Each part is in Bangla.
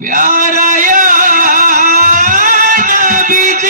प्यारा या नबी जी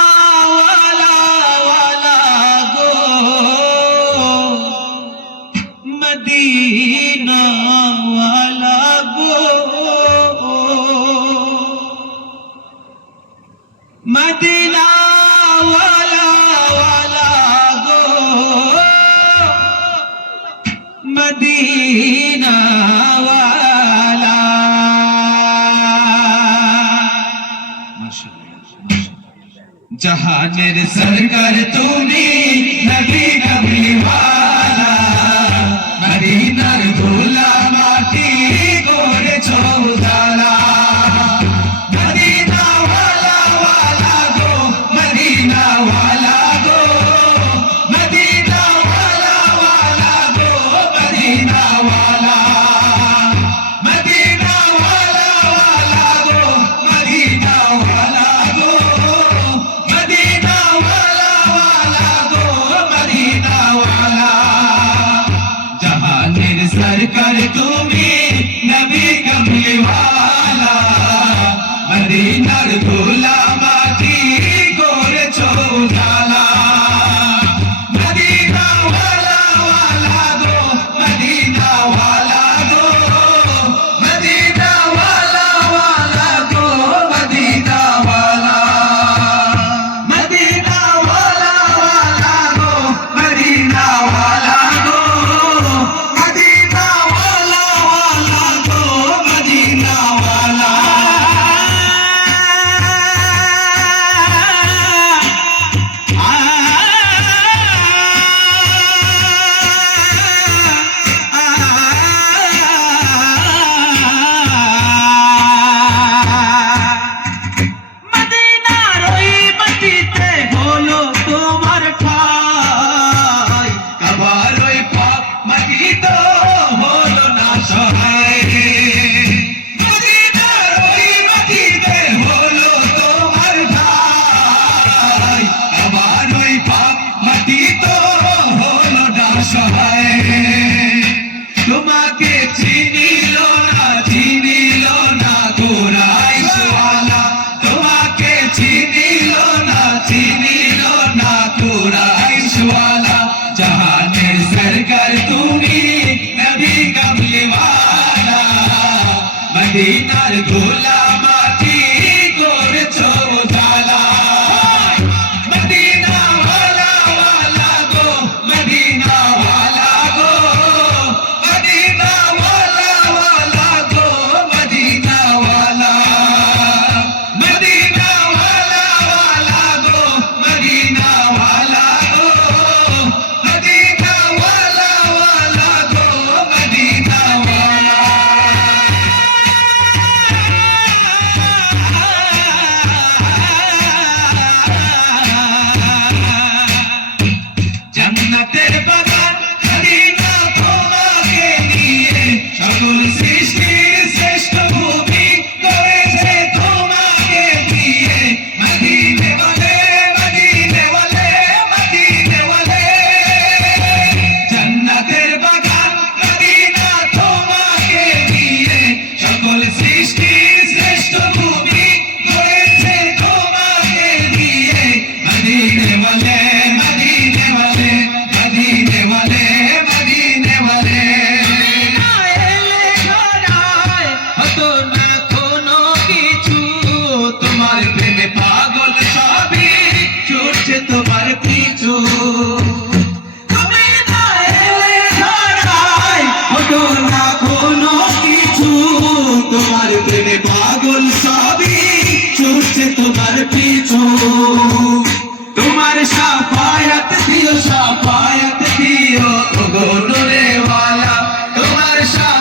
মদিনা জাহানের সরকার তুমি নবী সোনার ধুলা মেহেদি তার কিছু তোমার সাফায়াত দিও সাফায়াত দিও। ওগো নূরে ওয়ালা তোমার সাফায়াত